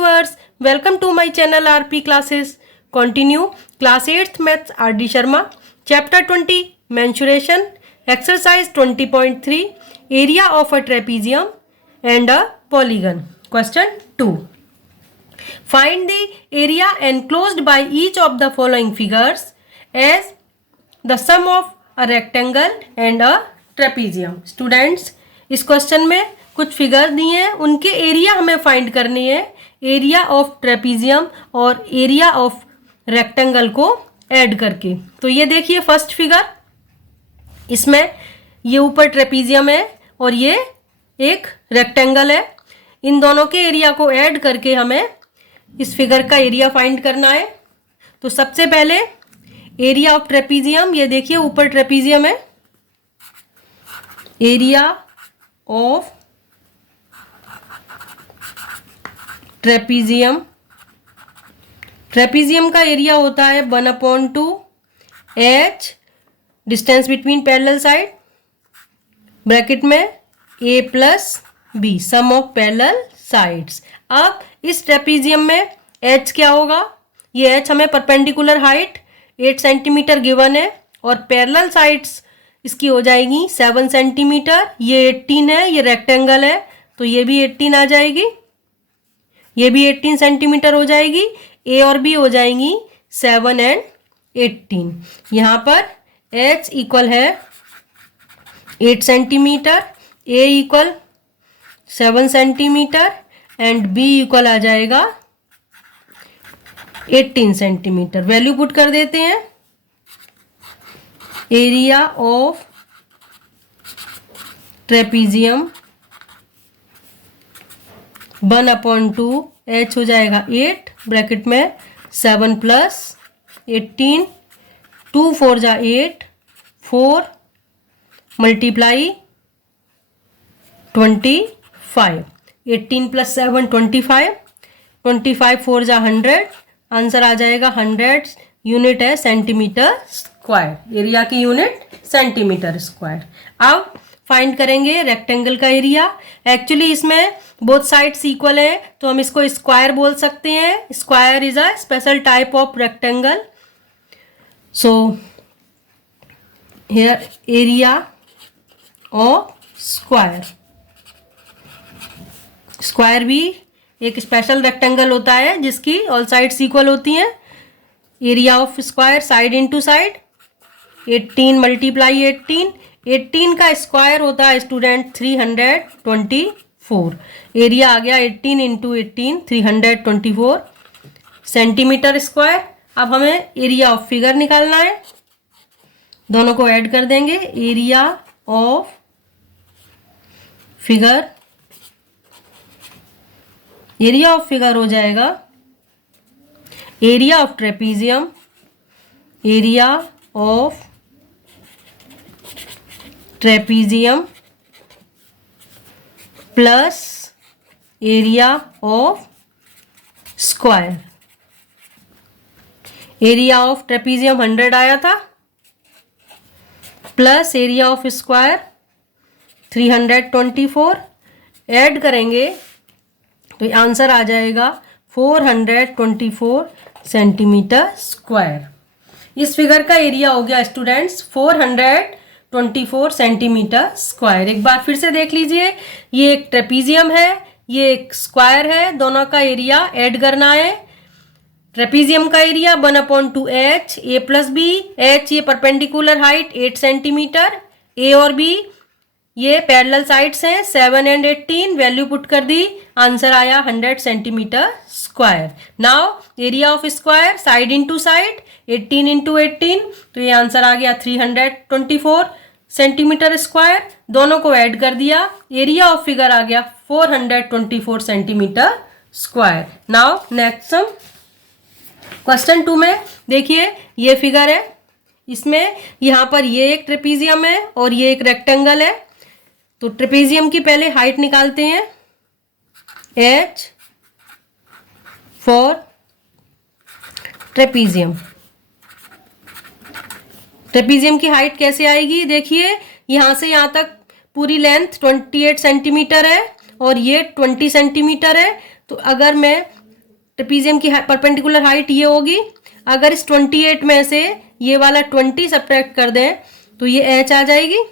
viewers, welcome to my channel RP Classes. Continue Class 8th Maths RD Sharma, Chapter 20 Mensuration, Exercise 20.3 Area of a trapezium and a polygon. Question 2. Find the area enclosed by each of the following figures as the sum of a rectangle and a trapezium. Students, इस question में कुछ figure दिए हैं, उनके area हमें find करनी है. Area of trapezium और एरिया ऑफ रेक्टेंगल को ऐड करके. तो ये देखिए फर्स्ट फिगर, इसमें ये ऊपर ट्रेपीजियम है और ये एक रेक्टेंगल है. इन दोनों के एरिया को ऐड करके हमें इस फिगर का एरिया फाइंड करना है. तो सबसे पहले एरिया ऑफ ट्रेपीजियम, ये देखिए ऊपर ट्रेपीजियम है. एरिया ऑफ ट्रेपीजियम, ट्रेपीजियम का एरिया होता है 1/2 h distance between parallel side, bracket में a plus b sum of parallel sides. अब इस ट्रेपीजियम में h क्या होगा? ये h हमें परपेंडिकुलर हाइट 8 सेंटीमीटर गिवन है और पैरेलल साइड्स इसकी हो जाएगी 7 सेंटीमीटर. ये 18 है, ये रेक्टेंगल है तो ये भी 18 आ जाएगी, ये भी 18 सेंटीमीटर हो जाएगी. ए और बी हो जाएंगी 7 एंड 18. यहाँ पर h इक्वल है 8 centimetre, A equal 7 centimetre and B equal आ जाएगा 18 सेंटीमीटर. वैल्यू पुट कर देते हैं. एरिया ऑफ ट्रेपीजियम 1/2 h हो जाएगा 8 ब्रैकेट में 7 प्लस 18, 2 4 जा 8, 4 मल्टीप्लाई 25, 18 प्लस 7 25, 25 4 जा 100, आंसर आ जाएगा 100. यूनिट है सेंटीमीटर स्क्वायर, एरिया की यूनिट सेंटीमीटर स्क्वायर. अब फाइंड करेंगे रेक्टेंगल का एरिया. एक्चुअली इसमें बोथ साइड्स इक्वल है तो हम इसको स्क्वायर बोल सकते हैं. Square is a special type of rectangle. So here area of square, square भी एक स्पेशल रेक्टेंगल होता है जिसकी ऑल साइड्स इक्वल होती हैं. Area of square side into side 18 multiply 18, 18 का स्क्वायर होता है स्टूडेंट 324. एरिया आ गया 18 इंटू 18 324 सेंटीमीटर स्क्वायर. अब हमें एरिया ऑफ फिगर निकालना है, दोनों को ऐड कर देंगे. Area of figure, area of figure हो जाएगा area of trapezium, area of trapezium plus area of square. Area of trapezium 100 आया था plus area of square 324. Add करेंगे तो आंसर आ जाएगा 424 सेंटीमीटर स्क्वायर. इस फिगर का एरिया हो गया स्टूडेंट्स 424 सेंटीमीटर स्क्वायर. एक बार फिर से देख लीजिए, ये एक ट्रेपीजियम है, ये एक स्क्वायर है, दोनों का एरिया ऐड करना है. ट्रेपीजियम का एरिया 1/2 h, ए प्लस बी. h ये परपेंडिकुलर हाइट 8 सेंटीमीटर, ए और बी ये पैरेलल साइड्स हैं 7 एंड 18. वैल्यू पुट कर दी, आंसर आया 100 centimetre square. Now area of square side into side 18 into 18, तो ये आंसर आ गया 324 सेंटीमीटर स्क्वायर. दोनों को ऐड कर दिया, एरिया ऑफ फिगर आ गया 424 centimetre square. Now next sum, question 2 में देखिए ये फिगर है, इसमें यहाँ पर ये एक ट्रेपीजियम है और ये एक रेक्टेंगल है. तो ट्रेपीजियम की पहले हाइट निकालते हैं. h फॉर ट्रेपीजियम, ट्रेपीजियम की हाइट कैसे आएगी? देखिए यहाँ से यहाँ तक पूरी लेंथ 28 सेंटीमीटर है और ये 20 सेंटीमीटर है. तो अगर मैं ट्रेपीजियम की परपेंडिकुलर हाइट ये होगी। अगर इस 28 में से ये वाला 20 सब्ट्रैक्ट कर दें तो ये h आ जाएगी।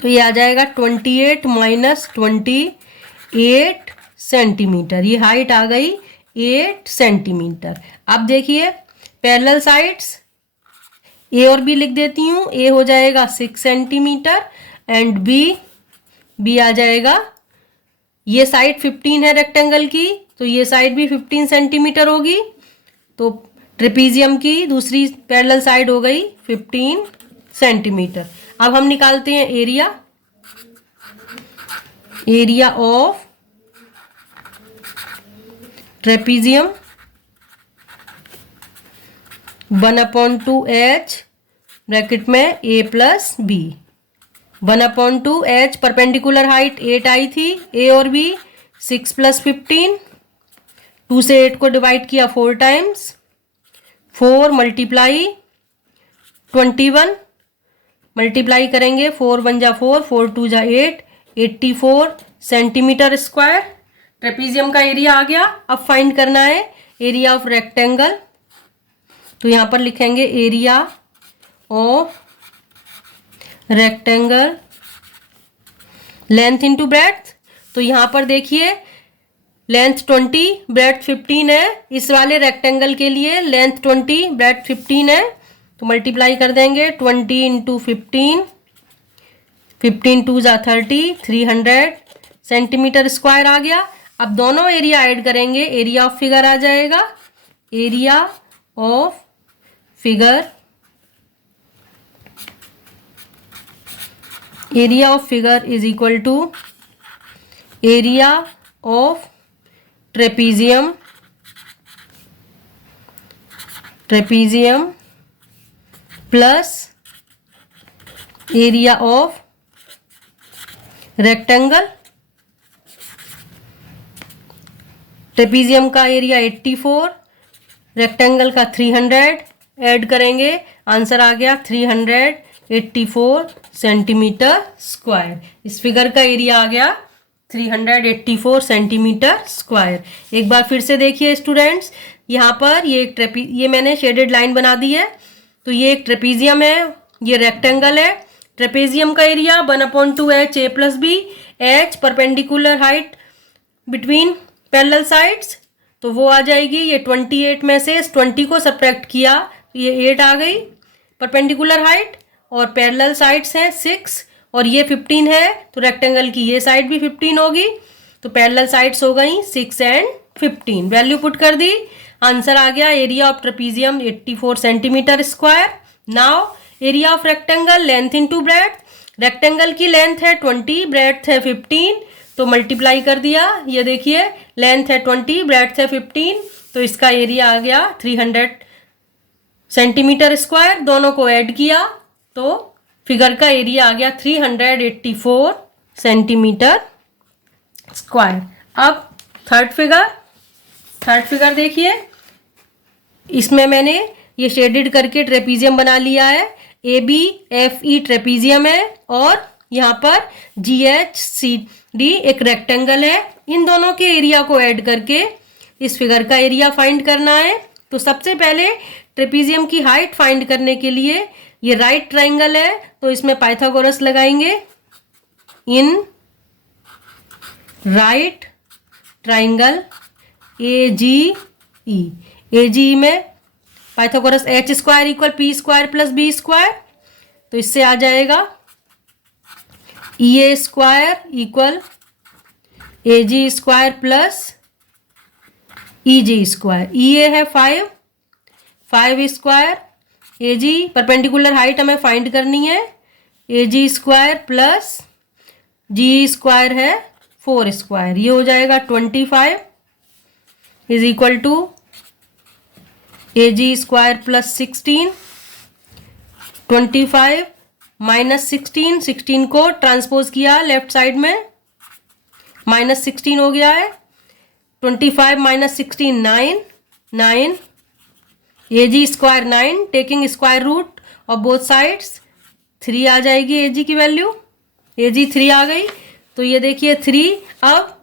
तो ये आ जाएगा 28 माइनस 28 सेंटीमीटर। ये हाइट आ गई 8 सेंटीमीटर। अब देखिए पैरेलल साइड्स ए और बी लिख देती हूँ। ए हो जाएगा 6 सेंटीमीटर एंड बी आ जाएगा, ये साइड 15 है रेक्टेंगल की तो ये साइड भी 15 सेंटीमीटर होगी। तो ट्रेपीजियम की दूसरी पैरेलल साइड हो गई 15 सेंटीमीटर। अब हम निकालते हैं area of trapezium 1/2h bracket में a plus b. 1/2h perpendicular height 8 आई थी, a और b 6 + 15, 2 से 8 को डिवाइड किया 4 टाइम्स, 4 × 21 मल्टीप्लाई करेंगे 4 × 1 = 4, 4 × 2 = 8, 84 सेंटीमीटर स्क्वायर ट्रेपीजियम का एरिया आ गया। अब फाइंड करना है एरिया ऑफ रेक्टेंगल। तो यहां पर लिखेंगे area of rectangle length into breadth. तो यहां पर देखिए लेंथ 20 ब्रेड्थ 15 है। इस वाले रेक्टेंगल के लिए लेंथ 20 ब्रेड्थ 15 है तो मल्टीप्लाई कर देंगे 20 × 15, 15 × 2 = 30, 300 सेंटीमीटर स्क्वायर आ गया। अब दोनों एरिया ऐड करेंगे, एरिया ऑफ फिगर आ जाएगा। Area of figure is equal to area of trapezium plus area of rectangle. Trapezium का एरिया 84, रेक्टेंगल का 300 ऐड करेंगे, आंसर आ गया 384 सेंटीमीटर स्क्वायर। इस फिगर का एरिया आ गया 384 सेंटीमीटर स्क्वायर। एक बार फिर से देखिए स्टूडेंट्स, यहाँ पर ये मैंने शेडेड लाइन बना दी है। तो ये एक ट्रेपीजियम है, ये रेक्टेंगल है। ट्रेपेजियम का area 1/2h a + b, h perpendicular height between parallel sides, तो वो आ जाएगी। ये 28 में से इस 20 को सब्ट्रैक्ट किया तो ये 8 आ गई परपेंडिकुलर हाइट, और पैरेलल साइड्स हैं 6 और ये 15 है तो रेक्टेंगल की ये साइड भी 15 होगी। तो पैरेलल साइड्स हो गई 6 और 15। वैल्यू पुट कर दी, आंसर आ गया area of trapezium 84 centimetre square. Now area of rectangle length into breadth. Rectangle की लेंथ है 20, ब्रेड्थ है 15, तो मल्टीप्लाई कर दिया। ये देखिए लेंथ है 20, ब्रेड्थ है 15, तो इसका एरिया आ गया 300 सेंटीमीटर स्क्वायर। दोनों को ऐड किया तो फिगर का एरिया आ गया 384 सेंटीमीटर स्क्वायर। अब थर्ड फिगर देखिए, इसमें मैंने ये शेडेड करके ट्रेपीजियम बना लिया है। ABFE ट्रेपीजियम है और यहाँ पर GHCD एक रेक्टेंगल है। इन दोनों के एरिया को ऐड करके इस फिगर का एरिया फाइंड करना है। तो सबसे पहले ट्रेपीजियम की हाइट फाइंड करने के लिए, ये राइट ट्राइंगल है तो इसमें पाइथागोरस लगाएंगे। इन राइट ट्राइंगल AGE में पाइथागोरस h² = p² + b², तो इससे आ जाएगा EA² = AG² + EG²। EA है 5² AG परपेंडिकुलर हाइट हमें फाइंड करनी है, AG² + GE² है 4²। ये हो जाएगा 25 = AG² + 16। 25 - 16, 16 को ट्रांसपोज किया लेफ्ट साइड में, -16 हो गया है। 25 - 16 9, AG² 9, taking square root of both sides 3 आ जाएगी AG की वैल्यू। AG 3 आ गई, तो ये देखिए 3। अब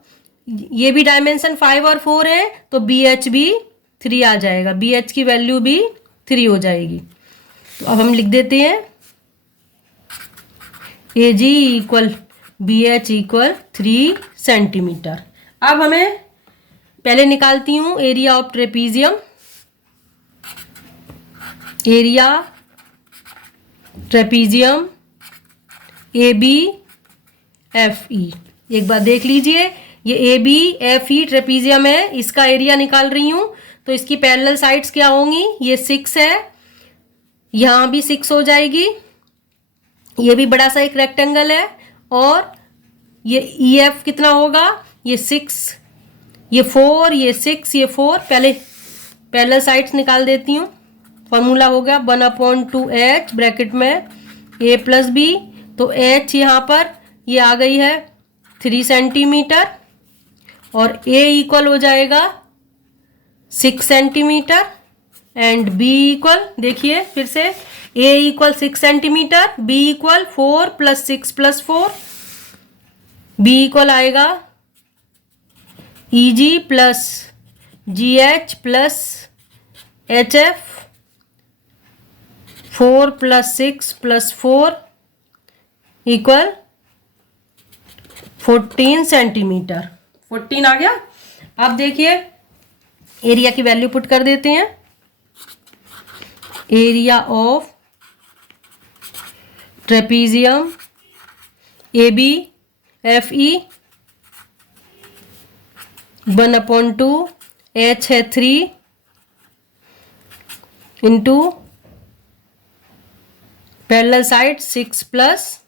ये भी डायमेंशन 5 और 4 है, तो बी एच भी 3 आ जाएगा, बी एच की वैल्यू भी 3 हो जाएगी। तो अब हम लिख देते हैं A G equal B H equal 3 centimetre. अब हमें पहले निकालती हूँ area of trapezium. Area trapezium A B F E, एक बार देख लीजिए, ये A B F E trapezium है, इसका एरिया निकाल रही हूँ। तो इसकी पैरेलल साइड्स क्या होंगी, ये 6 है, यहाँ भी 6 हो जाएगी, ये भी बड़ा सा एक रेक्टेंगल है, और ये ई एफ कितना होगा, ये 6, ये 4, ये 6, ये 4। पहले पैरेलल साइड्स निकाल देती हूँ। फॉर्मूला हो गया 1/2h ब्रैकेट में a प्लस बी, तो h यहाँ पर ये आ गई है 3 सेंटीमीटर, और a इक्वल हो जाएगा 6 सेंटीमीटर, एंड b इक्वल, देखिए फिर से, a equal 6 centimetre, b equal 4 + 6 + 4, b equal आएगा EG plus GH plus HF, 4 + 6 + 4 equal 14 centimetre. 14 आ गया। अब देखिए एरिया की वैल्यू पुट कर देते हैं। Area of trapezium A B F E 1/2 h है 3 इंटू पैरेलल साइड 6 +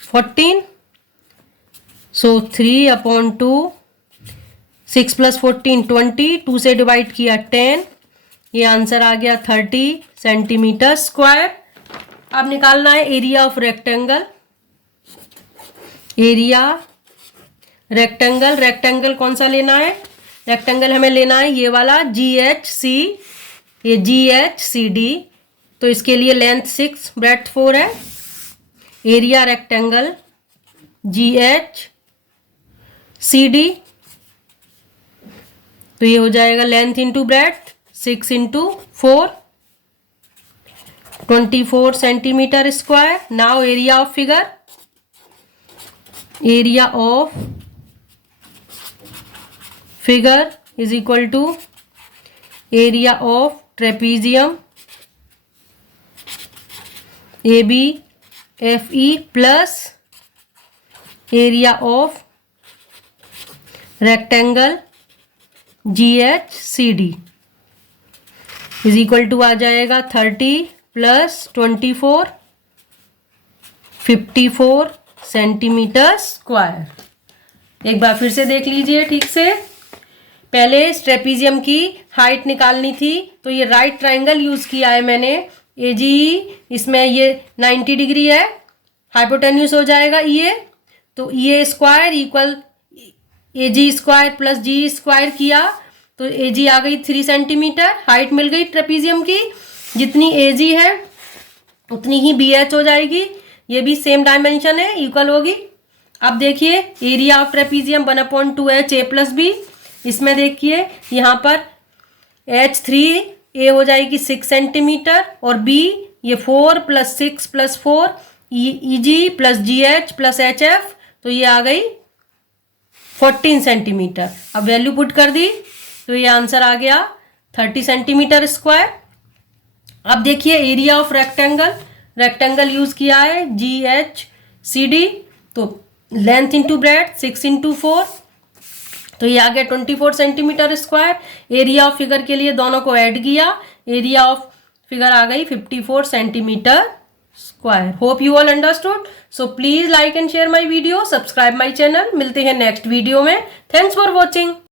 14, सो 3/2, 6 + 14 20, 2 से डिवाइड किया 10, ये आंसर आ गया 30 सेंटीमीटर स्क्वायर। अब निकालना है area of rectangle. Area rectangle, rectangle कौन सा लेना है, रेक्टेंगल हमें लेना है ये वाला GHC, ये GHCD, तो इसके लिए लेंथ 6 ब्रेड्थ 4 है। एरिया रेक्टेंगल GHCD, तो ये हो जाएगा length into breadth 6 × 4, 24 centimetre square. Now area of figure, area of figure is equal to area of trapezium A B F E plus area of rectangle GHCD is equal to आ जाएगा 30 + 24, 54 centimetre square. एक बार फिर से देख लीजिए ठीक से। पहले इस ट्रेपीजियम की हाइट निकालनी थी, तो ये राइट ट्रायंगल यूज किया है मैंने AG, इसमें ये 90 डिग्री है, हाइपोटेन्यूज हो जाएगा EA, तो EA square equal AG square plus G square किया, तो AG आ गई 3 सेंटीमीटर, हाइट मिल गई ट्रेपीजियम की, जितनी AG है उतनी ही BH हो जाएगी, ये भी सेम डायमेंशन है, इक्वल होगी। अब देखिए area of trapezium 1/2h A + B, इसमें देखिए यहाँ पर H3A हो जाएगी 6 सेंटीमीटर, और B ये 4 + 6 + 4 EG plus GH plus HF, तो ये आ गई 14 सेंटीमीटर। अब वैल्यू पुट कर दी, तो ये आंसर आ गया 30 सेंटीमीटर स्क्वायर। अब देखिए area of rectangle, rectangle use किया है GHCD, तो लेंथ इंटू ब्रेड्थ 6 × 4, तो ये आ गया 24 centimetre square. Area of figure के लिए दोनों को ऐड किया, एरिया ऑफ फिगर आ गई 54 centimetre square. Hope you all understood. So please like and share my video, subscribe my channel. मिलते हैं नेक्स्ट वीडियो में। Thanks for watching.